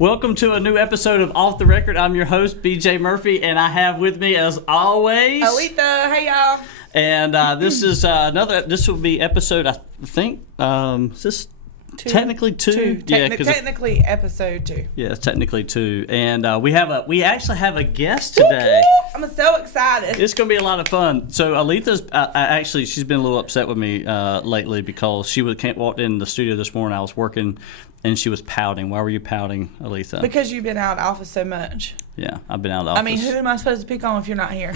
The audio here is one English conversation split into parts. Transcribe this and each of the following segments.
Welcome to a new episode of Off the Record. I'm your host, BJ Murphy, and I have with me, as always, Aletha. Hey, y'all. And this is this will be episode, I think, is this technically two? Technically episode 2. Yeah, it's technically 2. And we actually have a guest today. I'm so excited. It's going to be a lot of fun. So Aletha's actually, she's been a little upset with me lately because she walked in the studio this morning. I was working, and she was pouting. Why were you pouting, Aletha? Because you've been out of office so much. Yeah, I've been out of office. I mean, who am I supposed to pick on if you're not here?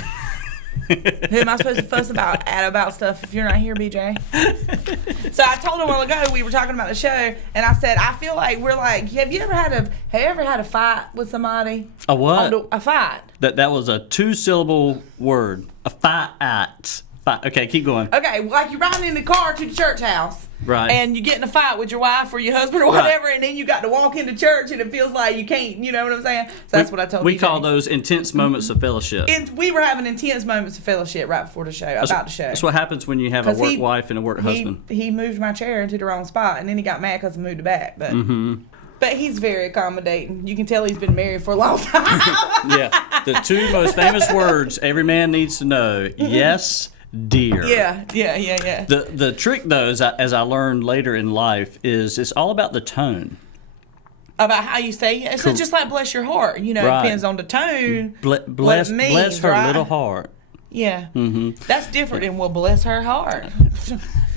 Who am I supposed to fuss about stuff if you're not here, BJ? So I told her a while ago, we were talking about the show, and I said, I feel like we're like, have you ever had a fight with somebody? A what? A fight. That was a 2-syllable word. A fight. Okay, keep going. Okay, like you're riding in the car to the church house. Right. And you get in a fight with your wife or your husband or whatever, right. And then you got to walk into church and it feels like you can't, you know what I'm saying? So that's what I told you. We call those intense moments of fellowship. We were having intense moments of fellowship right before the show, about the show. That's what happens when you have a work wife and a work husband. He moved my chair into the wrong spot, and then he got mad because I moved it back. But But he's very accommodating. You can tell he's been married for a long time. Yeah. The 2 most famous words every man needs to know. Yes, dear. Yeah. The trick, though, as I learned later in life, is it's all about the tone. About how you say it. So just like bless your heart. You know, right. It depends on the tone. Bless her right? little heart. Yeah. That's different than well, bless her heart.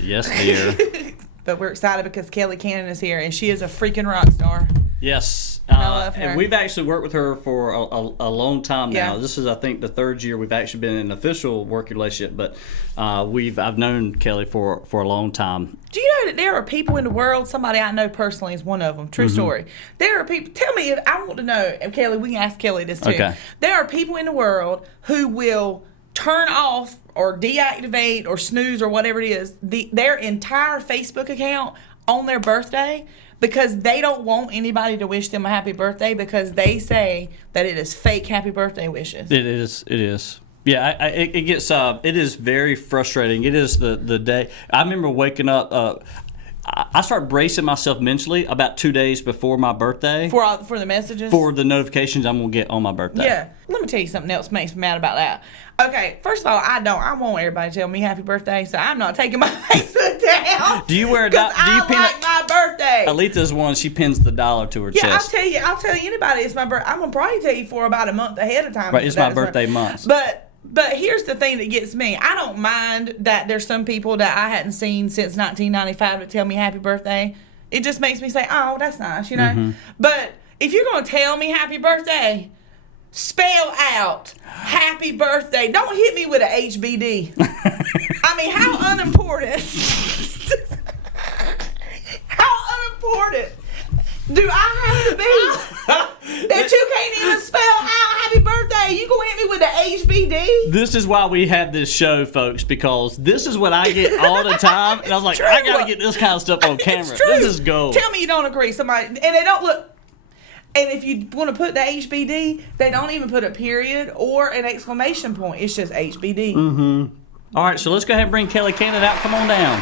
Yes, dear. But we're excited because Kelly Cannon is here, and she is a freaking rock star. Yes. I love her. And we've actually worked with her for a long time now. Yeah. This is, I think, the 3rd year we've actually been in an official working relationship, but I've known Kelly for a long time. Do you know that there are people in the world, somebody I know personally is one of them, true story. There are people, tell me, if I want to know, and Kelly, we can ask Kelly this too. Okay. There are people in the world who will turn off or deactivate or snooze or whatever it is, their entire Facebook account on their birthday because they don't want anybody to wish them a happy birthday because they say that it is fake happy birthday wishes. It is. Yeah, it is very frustrating. It is the day. I remember waking up. I start bracing myself mentally about 2 days before my birthday. For the messages? For the notifications I'm going to get on my birthday. Yeah. Let me tell you something else makes me mad about that. Okay, first of all, I want everybody to tell me happy birthday, so I'm not taking my Facebook down. Do you wear a dollar? Because I like my birthday. Aletha's one, she pins the $1 to her chest. Yeah, I'll tell you anybody it's my birthday. I'm going to probably tell you for about a month ahead of time. Right, it's my birthday month. But here's the thing that gets me. I don't mind that there's some people that I hadn't seen since 1995 that tell me happy birthday. It just makes me say, oh, that's nice, you know? But if you're going to tell me happy birthday, spell out happy birthday. Don't hit me with a HBD. I mean, how unimportant. How unimportant do I have to be that you can't even spell out happy birthday? You gonna hit me with the HBD? This is why we have this show, folks, because this is what I get all the time. And I was like, I gotta get this kind of stuff on camera. This is gold. Tell me you don't agree. Somebody, and they don't look. And if you want to put the HBD, they don't even put a period or an exclamation point. It's just HBD. All right, so let's go ahead and bring Kelly Cannon out. Come on down.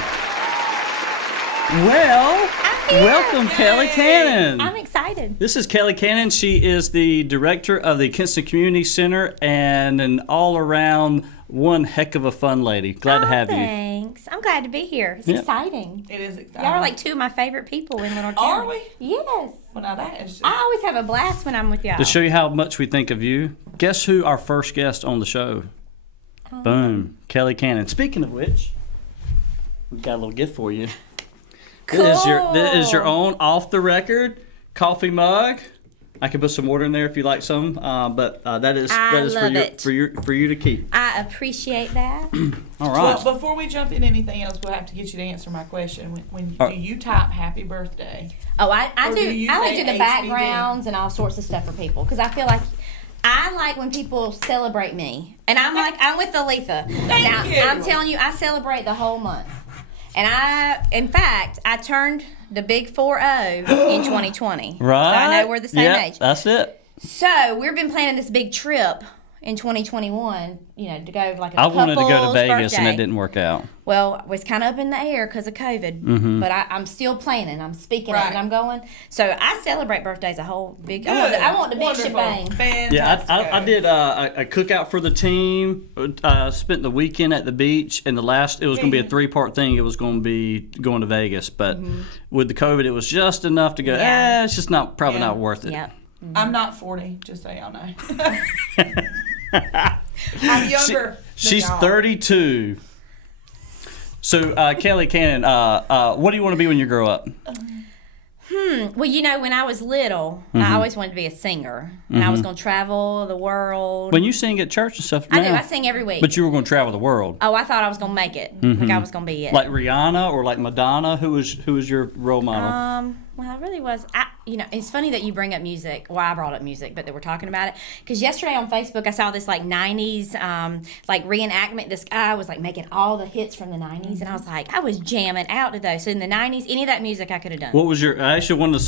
Well, welcome, Kelly Cannon. I'm excited. This is Kelly Cannon. She is the director of the Kinston Community Center and an all-around one heck of a fun lady. Glad to have you. Thanks. I'm glad to be here. It's exciting. It is exciting. Y'all are like 2 of my favorite people in Little County. Are we? Yes. Well, now that is just... I always have a blast when I'm with y'all. To show you how much we think of you, guess who our first guest on the show? Boom. Kelly Cannon. Speaking of which, we've got a little gift for you. Cool. This is your own off-the-record coffee mug. I can put some water in there if you like some, but that is for you to keep. I appreciate that. All right. Well, before we jump in anything else, we'll have to get you to answer my question. When do you type happy birthday? Oh, I do. I like say do the HBD? Backgrounds and all sorts of stuff for people because I feel like I like when people celebrate me, and I'm with Aletha. Thank you. I'm telling you, I celebrate the whole month. And in fact, I turned the big 4-0 in 2020. Right. So I know we're the same age. That's it. So we've been planning this big trip in 2021, to go like a I wanted to go to couple's Vegas, and birthday. that didn't work out. Well, it was kind of up in the air because of COVID, but I'm still planning. I'm speaking it, Right. and I'm going. So I celebrate birthdays a whole big. Good. I want the big Wonderful. shebang. Fantastic. Yeah, I did a cookout for the team. Spent the weekend at the beach, and it was going to be a 3-part thing. It was going to be going to Vegas, but with the COVID, it was just enough to go. Yeah. It's just probably not worth it. Yep. I'm not 40, just so y'all know. I'm younger. She's than y'all. 32. So, Kelly Cannon, what do you want to be when you grow up? Well, when I was little, I always wanted to be a singer, and I was going to travel the world. When you sing at church and stuff now, I do. I sing every week. but you were going to travel the world. Oh, I thought I was going to make it. Like I was going to be it. Like Rihanna or like Madonna? Who was your role model? Well, it really was. It's funny that you bring up music. Well, I brought up music, but that we're talking about it because yesterday on Facebook I saw this like '90s like reenactment. This guy was like making all the hits from the '90s, and I was like, I was jamming out to those. So in the '90s, any of that music I could have done. What was your actually one of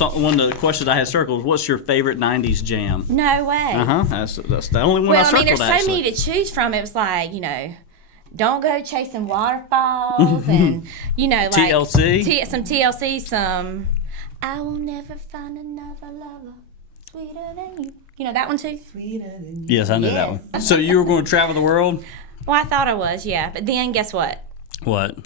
the questions I had circled? What's your favorite '90s jam? No way. That's the only one I Well, I circled. mean, there's so actually. many to choose from. It was like, don't go chasing waterfalls, and like TLC? some TLC, some. I will never find another lover sweeter than you. You know that one too? Sweeter than you. Yes, I know that one. So you were going to travel the world? Well, I thought I was, yeah. But then guess what? What?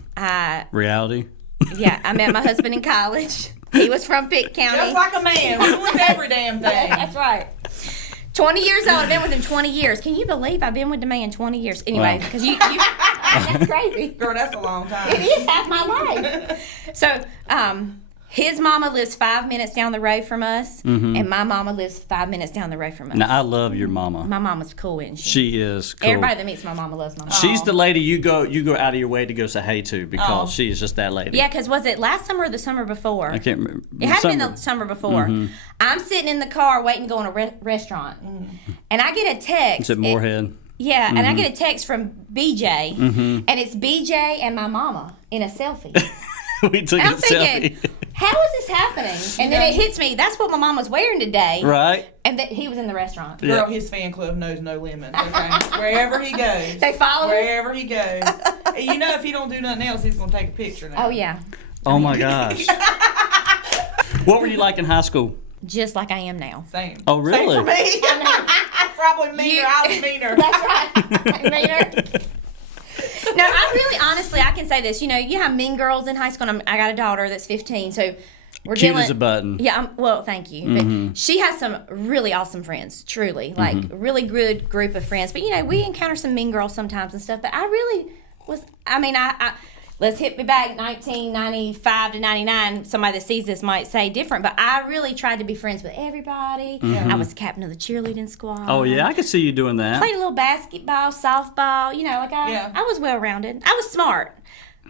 Reality? I met my husband in college. He was from Pitt County. Just like a man. We want every damn thing. That's right. 20 years old. I've been with him 20 years. Can you believe I've been with the man 20 years? Anyway, Wow. because that's crazy. Girl, that's a long time. It is half my life. So, his mama lives 5 minutes down the road from us, and my mama lives 5 minutes down the road from us. Now, I love your mama. My mama's cool, isn't she? She is cool. Everybody that meets my mama loves my mama. She's the lady you go out of your way to go say hey to because she is just that lady. Yeah, because was it last summer or the summer before? I can't remember. It had been the summer before. I'm sitting in the car waiting to go in a restaurant, and I get a text. It's at Moorhead. Yeah, and I get a text from BJ, and it's BJ and my mama in a selfie. We took And a I'm thinking, selfie. how is this happening? And then it hits me. That's what my mom was wearing today. Right? And that he was in the restaurant. Girl, Yeah. his fan club knows no limits, okay? Wherever he goes. They follow us? Wherever he goes. And if he don't do nothing else, he's going to take a picture now. Oh, yeah. Oh my gosh. What were you like in high school? Just like I am now. Same. Oh, really? Same for me. Probably meaner. I was meaner. That's right. Meaner. No, I really, honestly, I can say this. You have mean girls in high school. And I got a daughter that's 15, so we're Cute dealing. as a button. Yeah, well, thank you. But she has some really awesome friends, truly, like really good group of friends. But we encounter some mean girls sometimes and stuff. But I really was. I mean, I let's hit me back 1995 to 99. Somebody that sees this might say different, but I really tried to be friends with everybody. I was captain of the cheerleading squad. Oh, yeah. I could see you doing that. Played a little basketball, softball. Yeah. I was well rounded. I was smart,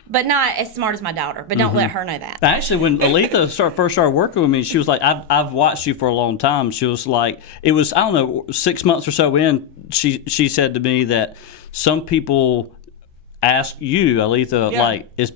but not as smart as my daughter. But don't let her know that. Actually, when Aletha first started working with me, she was like, I've watched you for a long time. She was like, it was, I don't know, 6 months or so in, she said to me that some people ask you, Aletha, like, is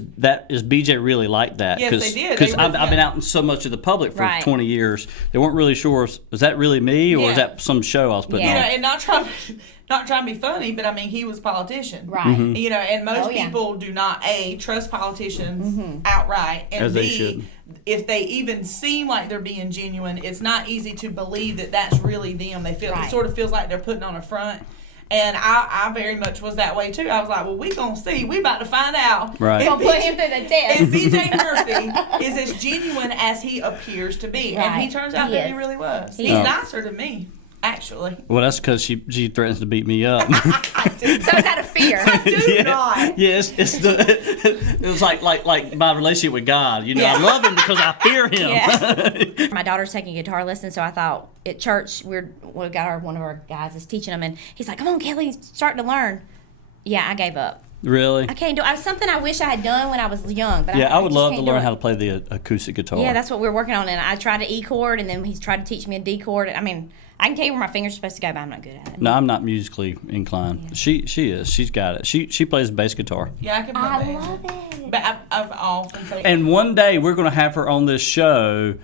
BJ really like that? Yes, they did. Because They I've were- been out in so much of the public for Right. 20 years. They weren't really sure, is that really me or is Yeah. that some show I was putting Yeah. on? And not trying to be funny, but I mean, he was a politician. Right. And most Oh, yeah. people do not, A, trust politicians outright, and As they B, should. if they even seem like they're being genuine, it's not easy to believe that that's really them. They feel Right. It sort of feels like they're putting on a front. And I very much was that way too. I was like, well, we gonna see. We about to find out. Right. if Gonna put him through the test. If BJ Murphy is as genuine as he appears to be. And he Right. turns out He that he is. really was. He He's is. nicer to me, actually. Well, that's because she threatens to beat me up. I do, So it's out of fear. do not. Yes, it was like my relationship with God. I love him because I fear him. Yeah. My daughter's taking guitar lessons, so I thought at church we got one of our guys is teaching them, and he's like, "Come on, Kelly, starting to learn." Yeah, I gave up. Really? I can't do it. Something I wish I had done when I was young. But Yeah, I would just love to can't do learn it. how to play the acoustic guitar. Yeah, that's what we're working on. And I tried an E chord, and then he's tried to teach me a D chord. I mean, I can tell you where my fingers are supposed to go, but I'm not good at it. No, I'm not musically inclined. She is. She's got it. She plays bass guitar. Yeah, I can play I bass. love it. But I've often said, And one day we're going to have her on this show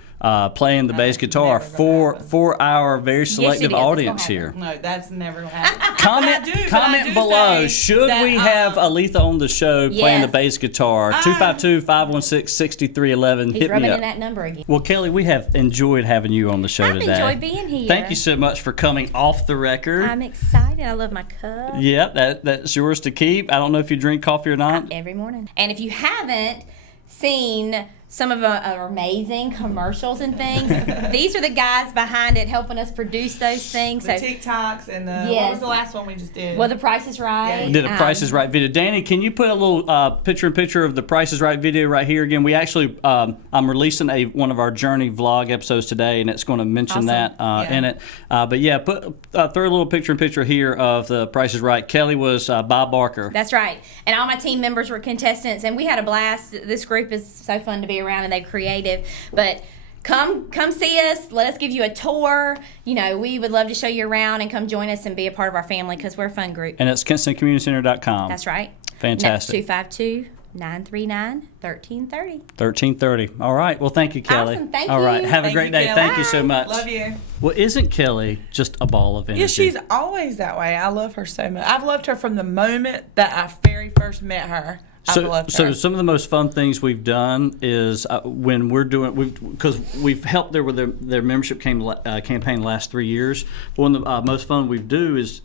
playing the bass guitar never gonna for happen. our very selective it is. It's gonna audience happen. here. no, that's never gonna happen. Comment But I do comment below. say Should that, we have Aletha on the show playing the Yes. bass guitar? 252-516-6311. He's Hit me rubbing up. in that number again. Well, Kelly, we have enjoyed having you on the show I've today. enjoyed being here. Thank you so much for coming off the record. I'm excited. I love my cup. Yep, that's yours to keep. I don't know if you drink coffee or not. Every morning. And if you haven't seen some of our amazing commercials and things, these are the guys behind it helping us produce those things. The So, TikToks and the what Yes. was the last one we just did? well, the Price is Right. We did a Price is Right video. Danny, can you put a little picture of the Price is Right video right here again? We actually, I'm releasing one of our Journey vlog episodes today, and it's going to mention Awesome. that Yeah. in it. But yeah, throw a little picture here of the Price is Right. Kelly was Bob Barker. That's right. And all my team members were contestants, and we had a blast. This group is so fun to be around, and they're creative. But come see us. Let us give you a tour. You know, we would love to show you around and come join us and be a part of our family because we're a fun group. And it's KinstonCommunityCenter.com. That's right. Fantastic. 252-939-1330. 1330. All right. Well, thank you, Kelly. Awesome. Thank All right. you. Have a Thank great you, day. Kelly. Thank you so much. Love you. Well, isn't Kelly just a ball of energy? Yeah, she's always that way. I love her so much. I've loved her from the moment that I very first met her. I've loved her. So some of the most fun things we've done is when we're doing, because we've helped their with their membership campaign the last 3 years. One of the most fun we do is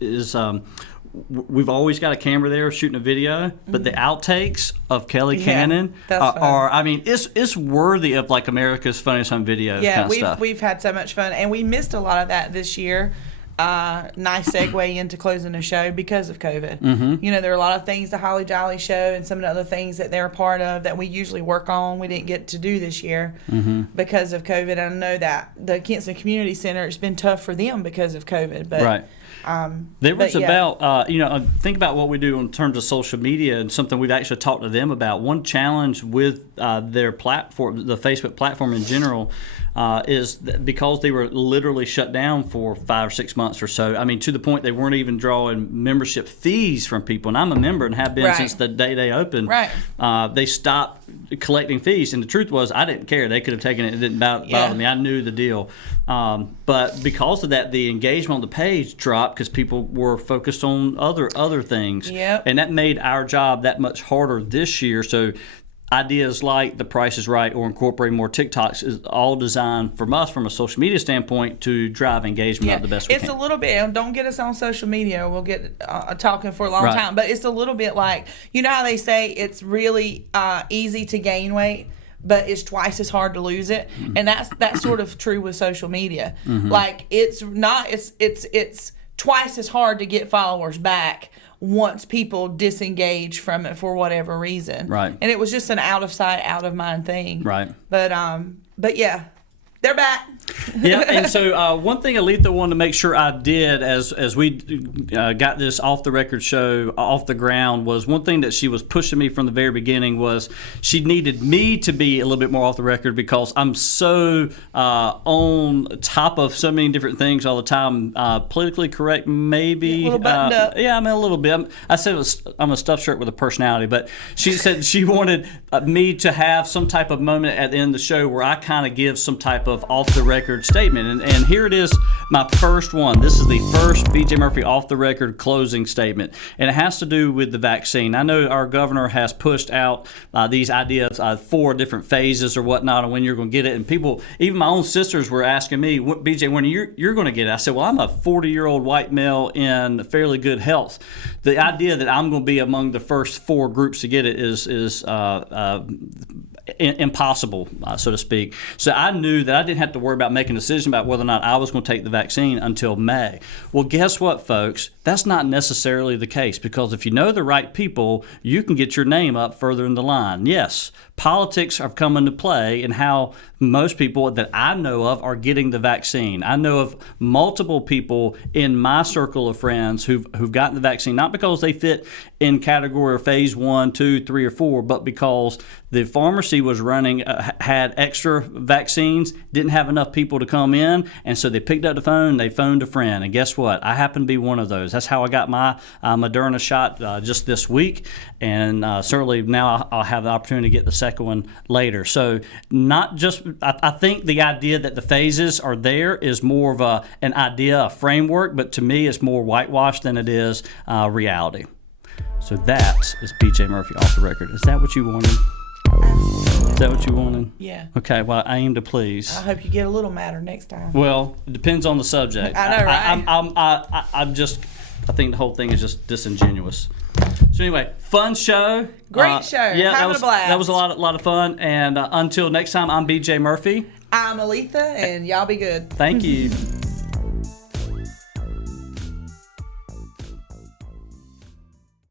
we've always got a camera there shooting a video, but the outtakes of Kelly Cannon that's fun. are, I mean, it's worthy of like America's Funniest Home Videos yeah, kind of stuff. we've had so much fun, and we missed a lot of that this year. Nice segue into closing the show because of COVID. Mm-hmm. You know, there are a lot of things, the Holly Jolly show and some of the other things that they're a part of that we usually work on. We didn't get to do this year Mm-hmm. because of COVID. I know that the Kinston Community Center, it's been tough for them because of COVID. But, Right. There was but, yeah. about, think about what we do in terms of social media and something we've actually talked to them about. One challenge with their platform, the Facebook platform in general, is that because they were literally shut down for 5 or 6 months or so. I mean, to the point they weren't even drawing membership fees from people. And I'm a member and have been Right. since the day they opened. Right. They stopped collecting fees. And the truth was, I didn't care. They could have taken it. It didn't bother Yeah. me. I knew the deal. But because of that, the engagement on the page dropped because people were focused on other things. Yep. And that made our job that much harder this year. So ideas like The Price is Right or incorporating more TikToks is all designed from us from a social media standpoint to drive engagement up the best we it's can. a little bit. Don't get us on social media. We'll get talking for a long Right. time. But it's a little bit like, you know how they say it's really easy to gain weight, but it's twice as hard to lose it, and that's sort of true with social media. Like it's not. It's twice as hard to get followers back once people disengage from it for whatever reason. Right. And it was just an out of sight, out of mind thing. Right. But yeah, they're back. Yeah, and so one thing Aletha wanted to make sure I did as we got this off the record show off the ground was one thing that she was pushing me from the very beginning was she needed me to be a little bit more off the record because I'm so on top of so many different things all the time. Politically correct, maybe. A little buttoned up. Yeah, I mean a little bit. I said I'm a stuffed shirt with a personality, but she said she wanted me to have some type of moment at the end of the show where I kind of give some type of off the record statement, and here it is, my first one. This is the first BJ Murphy off the record closing statement, and it has to do with the vaccine. I know our governor has pushed out these ideas, 4 different phases or whatnot, and when you're going to get it. And people, even my own sisters, were asking me, BJ, when you're going to get it? I said, well, I'm a 40-year-old white male in fairly good health. The idea that I'm going to be among the first 4 groups to get it is impossible, so to speak. So I knew that I didn't have to worry about making a decision about whether or not I was going to take the vaccine until May. Well, guess what, folks? That's not necessarily the case, because if you know the right people, you can get your name up further in the line. Yes, politics have come into play in how most people that I know of are getting the vaccine. I know of multiple people in my circle of friends who've gotten the vaccine, not because they fit in category of phase 1, 2, 3, or 4, but because the pharmacy was running, had extra vaccines, didn't have enough people to come in, and so they picked up the phone, they phoned a friend, and guess what? I happen to be one of those. That's how I got my Moderna shot just this week, and certainly now I'll have the opportunity to get the second one later. So not just, I think the idea that the phases are there is more of an idea, a framework, but to me it's more whitewash than it is reality. So that is BJ Murphy off the record. Is that what you wanted? Is that what you wanted? Yeah. Okay, well, I aim to please. I hope you get a little madder next time. Well, it depends on the subject. I know, right? I think the whole thing is just disingenuous. So anyway, fun show. Great show. Yeah, Having a blast. That was a lot of fun. And until next time, I'm BJ Murphy. I'm Aletha, and y'all be good. Thank you.